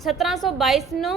1722 ਨੂੰ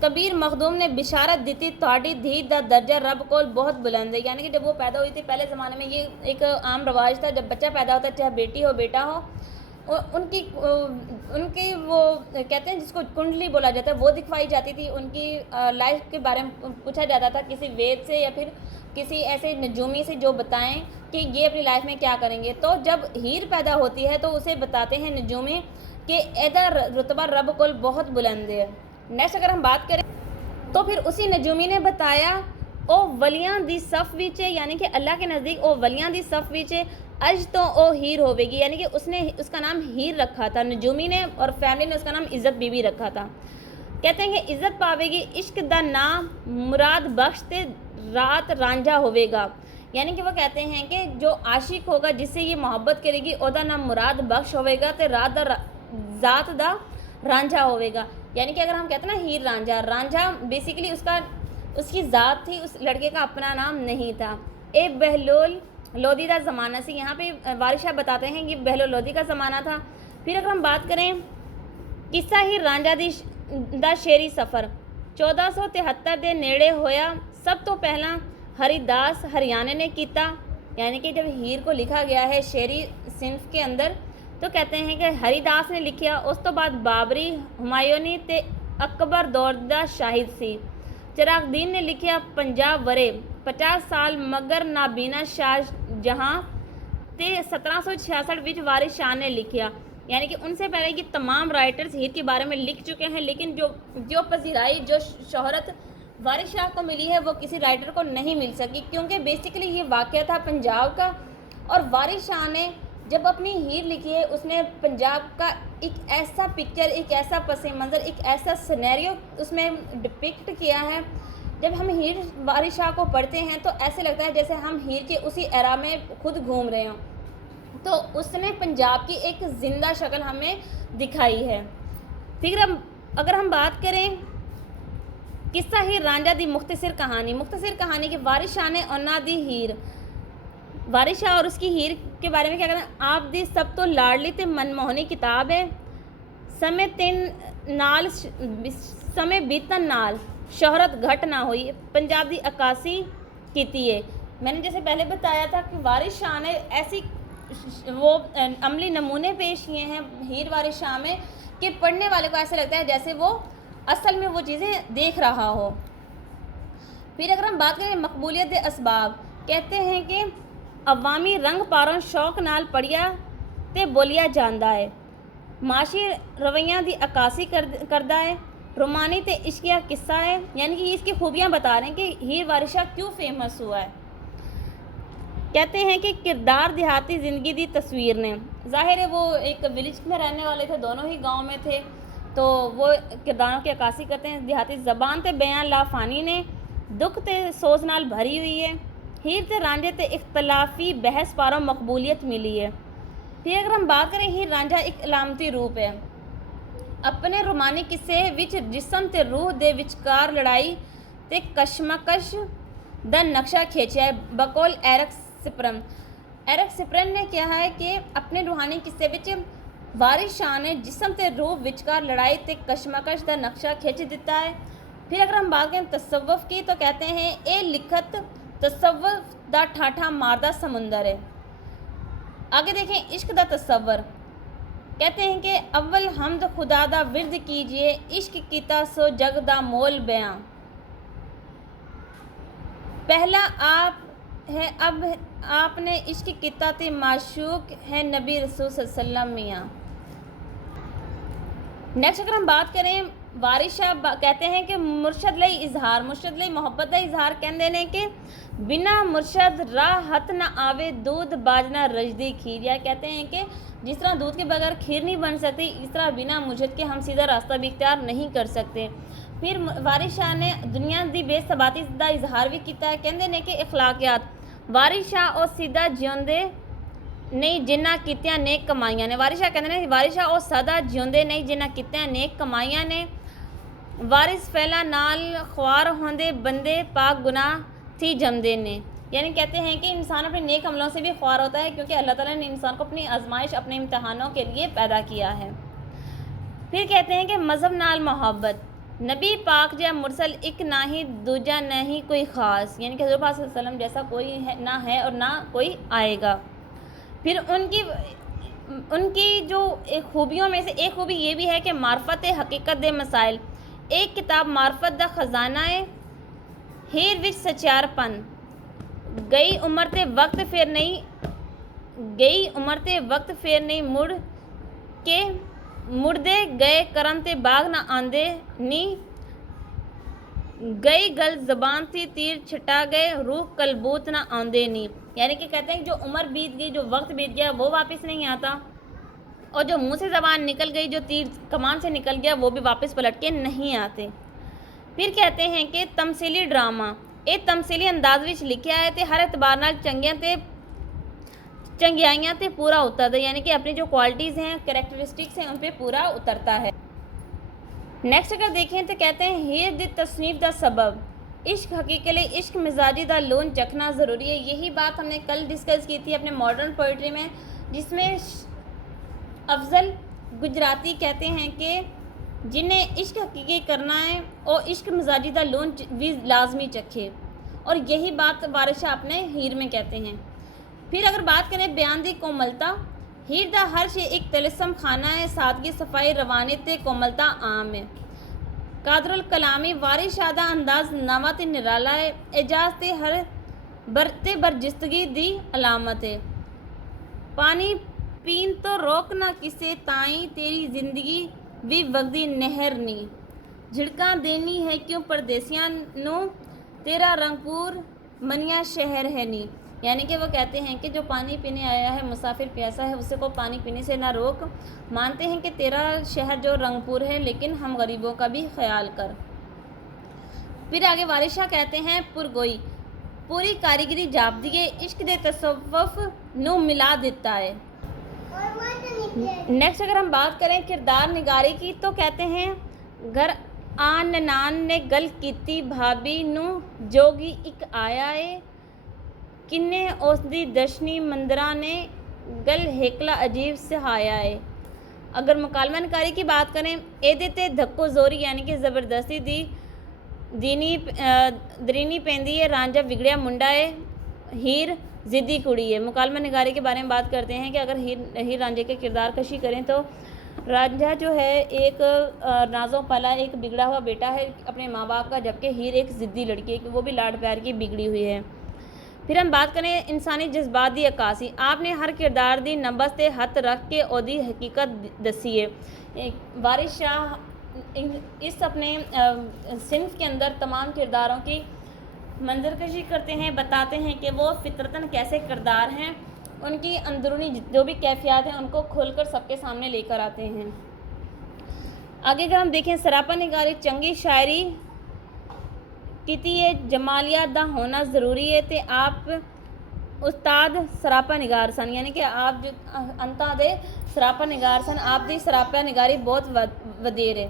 کبیر مخدوم نے بشارت دی تھی تہاڈی دھی دا درجہ رب کول بہت بلند ہے، یعنی کہ جب وہ پیدا ہوئی تھی پہلے زمانے میں یہ ایک عام رواج تھا، جب بچہ پیدا ہوتا ہے چاہے بیٹی ہو بیٹا ہو، ان کی وہ کہتے ہیں جس کو کنڈلی بولا جاتا ہے وہ دکھوائی جاتی تھی، ان کی لائف کے بارے میں پوچھا جاتا تھا کسی وید سے یا پھر کسی ایسے نجومی سے جو بتائیں کہ یہ اپنی لائف میں کیا کریں گے۔ تو جب ہیر پیدا ہوتی ہے تو اسے بتاتے ہیں نجومی کہ ایدا رتبہ رب کول بہت بلند ہے۔ نیکسٹ اگر ہم بات کریں تو پھر اسی نجومی نے بتایا او ولیاں دی صف وچ، یعنی کہ اللہ کے نزدیک او ولیاں دی صف وچ اج تو او ہیر ہوے گی، یعنی کہ اس نے اس کا نام ہیر رکھا تھا نجومی نے، اور فیملی نے اس کا نام عزت بی بی رکھا تھا۔ کہتے ہیں کہ عزت پاوے گی عشق دا نام مراد بخش تے رات رانجھا ہوے گا، یعنی کہ وہ کہتے ہیں کہ جو عاشق ہوگا جس سے یہ محبت کرے گی او دا نام مراد بخش ہوے گا تے رات دا ذات دا رانجھا ہوے گا، یعنی کہ اگر ہم کہتے ہیں نا ہیر رانجھا، رانجھا بیسیکلی اس کی ذات تھی، اس لڑکے کا اپنا نام نہیں تھا۔ اے بہلول لودھی کا زمانہ سے، یہاں پہ وارث شاہ بتاتے ہیں کہ بہلول لودھی کا زمانہ تھا۔ پھر اگر ہم بات کریں قصہ ہیر رانجھا دا شیری سفر 1473 دے نیڑے ہویا، سب تو پہلا ہری داس ہریانے نے کیتا، یعنی کہ جب ہیر کو لکھا گیا ہے شیری صنف کے اندر تو کہتے ہیں کہ ہری داس نے لکھیا، اس تو بعد بابری، ہمایونی تے اکبر دور دا شاہد سی۔ چراغ دین نے لکھیا 50 ورے 50 سال مگر نابینا شاہ جہاں تے 1766 وچ وارث شاہ نے لکھیا، یعنی کہ ان سے پہلے یہ تمام رائٹرز ہیر کے بارے میں لکھ چکے ہیں، لیکن جو پذیرائی جو شہرت وارث شاہ کو ملی ہے وہ کسی رائٹر کو نہیں مل سکی، کیونکہ بیسیکلی یہ واقعہ تھا پنجاب کا، اور وارث شاہ نے جب اپنی ہیر لکھی ہے اس نے پنجاب کا ایک ایسا پکچر، ایک ایسا پس منظر، ایک ایسا سینیریو اس میں ڈپکٹ کیا ہے، جب ہم ہیر وارث شاہ کو پڑھتے ہیں تو ایسے لگتا ہے جیسے ہم ہیر کے اسی ایرا میں خود گھوم رہے ہوں، تو اس نے پنجاب کی ایک زندہ شکل ہمیں دکھائی ہے۔ پھر اگر ہم بات کریں قصہ ہیر رانجھا دی مختصر کہانی کہ وارث شاہ نے اونا دی ہیر، وارث شاہ اور اس کی ہیر کے بارے میں کیا کہتے ہیں، آپ دی سب تو لاڈلی تے منموہنی کتاب ہے، سمے بیتن نال شہرت گھٹ نہ ہوئی، پنجاب دی عکاسی کیتی ہے۔ میں نے جیسے پہلے بتایا تھا کہ وارث شاہ نے ایسی وہ عملی نمونے پیش کیے ہیں ہیر وارث شاہ میں کہ پڑھنے والے کو ایسے لگتا ہے جیسے وہ اصل میں وہ چیزیں دیکھ رہا ہو۔ پھر اگر ہم بات کریں مقبولیت دے اسباب، کہتے ہیں کہ عوامی رنگ پاروں شوق نال پڑھیا تے بولیا جاندا ہے، معاشی رویاں دی عکاسی کردا ہے، رومانی تے عشقیہ قصہ ہے، یعنی کہ اس کی خوبیاں بتا رہے ہیں کہ ہیر وارث شاہ کیوں فیمس ہوا ہے۔ کہتے ہیں کہ کردار دیہاتی زندگی دی تصویر نے، ظاہر ہے وہ ایک ولیج میں رہنے والے تھے، دونوں ہی گاؤں میں تھے، تو وہ کرداروں کی عکاسی کرتے ہیں۔ دیہاتی زبان تے بیان لافانی نے دکھ تے سوز نال بھری ہوئی ہے، ہیر تے رانجھے تے اختلافی بحث پاروں مقبولیت ملی ہے۔ پھر اگر ہم بات کریں ہیر رانجھا ایک علامتی روپ ہے، اپنے رومانی قصے وچ جسم تے روح دے وچکار لڑائی تے کشمکش دا نقشہ کھینچا ہے، بقول ایرک سپرن نے کہا ہے کہ اپنے روحانی قصے وچ وارث شاہ نے جسم تے روح وچکار لڑائی تے کشمکش دا نقشہ کھینچ دیتا ہے۔ پھر اگر ہم بات کریں تصوف کی تو کہتے ہیں اے لکھت تصوف دا ٹھاٹھا ماردہ سمندر ہے۔ آگے دیکھیں عشق دا تصور، کہتے ہیں کہ اول حمد خدا دا ورد کیجئے، عشق کیتا سو جگ دا مول بیاں، پہلا آپ ہے اب آپ نے عشق کیتا تے معشوق ہے نبی رسول صلی اللہ علیہ وسلم میاں۔ نیکسٹ اگر ہم بات کریں وارث شاہ کہتے ہیں کہ مرشد لئی اظہار، مرشد لئی محبت دا اظہار کہندے نے کہ بنا مرشد راہ ہتھ نہ آوے دودھ باجنا رجدی کھیر، یا کہتے ہیں کہ جس طرح دودھ کے بغیر کھیر نہیں بن سکتی اس طرح بنا مرشد کے ہم سیدھا راستہ بھی اختیار نہیں کر سکتے۔ پھر وارث شاہ نے دنیا دی بے ثباتی دا اظہار بھی کیتا ہے، کہندے نے کہ اخلاقیات وارث شاہ او سیدھا جیوندے نہیں جنہ کیتیاں نیک کمائیاں نے، وارث شاہ کہندے نے وارث شاہ او سادہ جیوندے نہیں جنہ کیتیاں نیک کمائیاں نے، وارث فیلا نال خوار ہوندے بندے پاک گناہ تھی جمدے نے، یعنی کہتے ہیں کہ انسان اپنے نیک عملوں سے بھی خوار ہوتا ہے کیونکہ اللہ تعالیٰ نے انسان کو اپنی آزمائش اپنے امتحانوں کے لیے پیدا کیا ہے۔ پھر کہتے ہیں کہ مذہب نال محبت، نبی پاک جا مرسل ایک نہ ہی دوجا نہیں کوئی خاص، یعنی کہ حضور پاک صلی اللہ علیہ وسلم جیسا کوئی نہ ہے اور نہ کوئی آئے گا۔ پھر ان کی جو ایک خوبیوں میں سے ایک خوبی یہ بھی ہے کہ معرفت حقیقت دے مسائل، ایک کتاب معرفت دا خزانہ ہے، ہیر وچ سچیار پن، گئی عمر تے وقت پھر نہیں مڑ کے مڑدے گئے کرم تے باغ نہ آندے نی، گئی گل زبان تھی تیر چھٹا گئے روح کلبوت نہ آندے نی، یعنی کہ کہتے ہیں کہ جو عمر بیت گئی، جو وقت بیت گیا وہ واپس نہیں آتا، اور جو منہ سے زبان نکل گئی، جو تیر کمان سے نکل گیا وہ بھی واپس پلٹ کے نہیں آتے۔ پھر کہتے ہیں کہ تمثیلی ڈرامہ ایک تمثیلی انداز وچ لکھیا ہے تے ہر اعتبار نال چنگیائیاں تے پورا اتردا، یعنی کہ اپنی جو کوالٹیز ہیں، کریکٹرسٹکس ہیں، ان پہ پورا اترتا ہے۔ نیکسٹ اگر دیکھیں تو کہتے ہیں ہیر دی تصنیف دا سبب، عشق حقیقی لئے عشق مزاجی دا لون چکھنا ضروری ہے۔ یہی بات ہم نے کل ڈسکس کی تھی اپنے ماڈرن پوئٹری میں، جس میں افضل گجراتی کہتے ہیں کہ جنہیں عشق حقیقی کرنا ہے اور عشق مزاجی دا لون بھی لازمی چکھے، اور یہی بات وارث شاہ اپنے ہیر میں کہتے ہیں۔ پھر اگر بات کریں بیان دی کوملتا، ہیر دا ہر شے ایک طلسم خانہ ہے، سادگی صفائی روانیت تے کوملتا عام ہے۔ قادر الکلامی وارث شاہ دا انداز نواں تے نرالا ہے، اعجاز تے ہر برجستگی دی علامت ہے۔ پانی پین تو روک نہ کسے تائیں، تیری زندگی بھی وگدی نہر نی، جھڑکاں دینی ہے کیوں پردیسیاں نو، تیرا رنگ پور منیا شہر ہے نی، یعنی کہ وہ کہتے ہیں کہ جو پانی پینے آیا ہے، مسافر پیاسا ہے، اسے کو پانی پینے سے نہ روک، مانتے ہیں کہ تیرا شہر جو رنگ پور ہے، لیکن ہم غریبوں کا بھی خیال کر۔ پھر آگے وارث شاہ کہتے ہیں پرگوئی پوری کاریگری جاپ دیے، عشق دے تصوف نو ملا دیتا ہے۔ نیکسٹ اگر ہم بات کریں کردار نگاری کی تو کہتے ہیں گھر آن ننان نے گل کیتی بھابی نو، جوگی ایک آیا ہے، کنے اس دی دشنی مندرہ نے گل ہیکلا عجیب سہایا ہے۔ اگر مکالمہ نگاری کی بات کریں، ایدے تے دھکو زوری یعنی کہ زبردستی درینی پیندی ہے، رانجھا بگڑیا منڈا ہے، ہیر ضدی کڑی ہے۔ مکالمہ نگاری کے بارے میں بات کرتے ہیں کہ اگر ہیر رانجھے کے کردار کشی کریں تو رانجھا جو ہے ایک نازوں پلا ایک بگڑا ہوا بیٹا ہے اپنے ماں باپ کا، جبکہ ہیر ایک ضدی لڑکی ہے کہ وہ بھی لاڈ پیار کی بگڑی ہوئی ہے۔ پھر ہم بات کریں انسانی جذبات دی عکاسی، آپ نے ہر کردار دی نبض تے ہاتھ رکھ کے اودی حقیقت دسی ہے۔ وارث شاہ اس اپنے صنف کے اندر تمام کرداروں کی منظر کشی کرتے ہیں، بتاتے ہیں کہ وہ فطرتاً کیسے کردار ہیں، ان کی اندرونی جو بھی کیفیات ہیں ان کو کھول کر سب کے سامنے لے کر آتے ہیں۔ آگے اگر ہم دیکھیں سراپا نگاری چنگی شاعری کیتی ہے، جمالیات دا ہونا ضروری ہے تے آپ استاد سراپا نگار سن، یعنی کہ آپ جو انتا دے سراپا نگار سن، آپ دی سراپا نگاری بہت ودیر ہے۔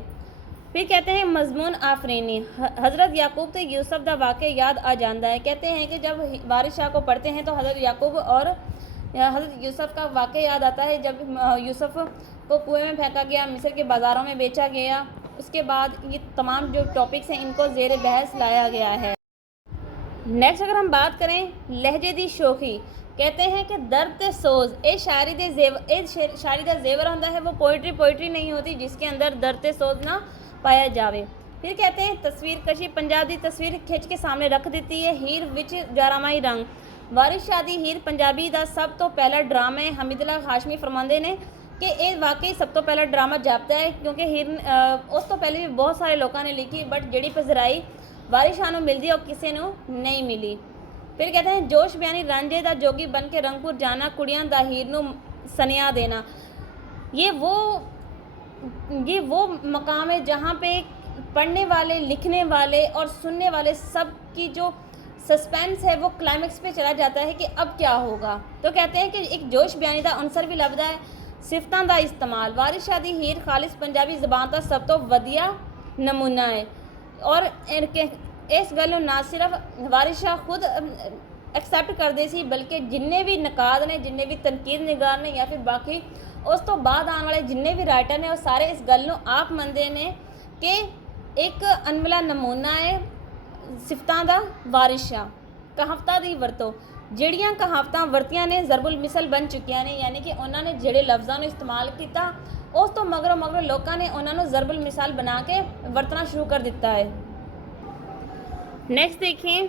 پھر کہتے ہیں مضمون آفرینی، حضرت یعقوب تے یوسف دا واقعہ یاد آ جاندہ ہے۔ کہتے ہیں کہ جب وارث شاہ کو پڑھتے ہیں تو حضرت یعقوب اور حضرت یوسف کا واقعہ یاد آتا ہے، جب یوسف کو کنویں میں پھینکا گیا، مصر کے بازاروں میں بیچا گیا، اس کے بعد یہ تمام جو ٹاپکس ہیں ان کو زیر بحث لایا گیا ہے۔ نیکسٹ اگر ہم بات کریں لہجے دی شوخی، کہتے ہیں کہ درد تے سوز اے شاعری دا زیور ہوندہ ہے، وہ پوئٹری نہیں ہوتی جس کے اندر درد تے سوز نہ پایا جاوے۔ پھر کہتے ہیں تصویر کشی، پنجاب دی تصویر کھچ کے سامنے رکھ دیتی ہے، ہیر وچ جارامائی رنگ، وارث شاہ دی ہیر پنجابی دا سب تو پہلا ڈرامہ ہے۔ حمید اللہ ہاشمی فرماندے نے کہ یہ واقعی سب تو پہلا ڈرامہ جاپتا ہے، کیونکہ ہیر اس تو پہلے بھی بہت سارے لوگوں نے لکھی، بٹ جڑی پذرائی وارث شاہ نو ملدی اور کسی نو نہیں ملی۔ پھر کہتے ہیں جوش بیانی رانجھے دا جوگی بن کے رنگ پور جانا، کڑیاں دا ہیر نو سنیا دینا، یہ وہ مقام ہے جہاں پہ پڑھنے والے، لکھنے والے اور سننے والے سب کی جو سسپینس ہے وہ کلائمیکس پہ چلا جاتا ہے کہ اب کیا ہوگا۔ تو کہتے ہیں کہ ایک جوش بیانی دا عنصر بھی لبدا ہے، صفتاں دا استعمال، وارث شاہ دی ہیر خالص پنجابی زبان دا سب تو ودیا نمونہ ہے، اور اس گل نہ صرف وارث شاہ خود ایکسیپٹ کردے سی بلکہ جننے بھی نقاد نے، جننے بھی تنقید نگار نے یا پھر باقی اس تو بعد آنے والے جننے بھی رائٹر نے وہ سارے اس گل نو آپ مندے نے کہ ਇੱਕ ਅਨਮਲਾ ਨਮੂਨਾ ਹੈ ਸਿਫਤਾਂ ਦਾ ਵਾਰਿਸ ਸ਼ਾਹ। ਕਹਾਵਤਾਂ ਦੀ ਵਰਤੋਂ, ਜਿਹੜੀਆਂ ਕਹਾਵਤਾਂ ਵਰਤੀਆਂ ਨੇ ਜ਼ਰਬੁਲ ਮਿਸਲ ਬਣ ਚੁੱਕੀਆਂ ਨੇ, ਯਾਨੀ ਕਿ ਉਹਨਾਂ ਨੇ ਜਿਹੜੇ ਲਫ਼ਜ਼ਾਂ ਨੂੰ ਇਸਤੇਮਾਲ ਕੀਤਾ ਉਸ ਤੋਂ ਮਗਰੋਂ ਲੋਕਾਂ ਨੇ ਉਹਨਾਂ ਨੂੰ ਜ਼ਰਬੁਲ ਮਿਸਾਲ ਬਣਾ ਕੇ ਵਰਤਣਾ ਸ਼ੁਰੂ ਕਰ ਦਿੱਤਾ ਹੈ। ਨੈਕਸਟ ਦੇਖੀਏ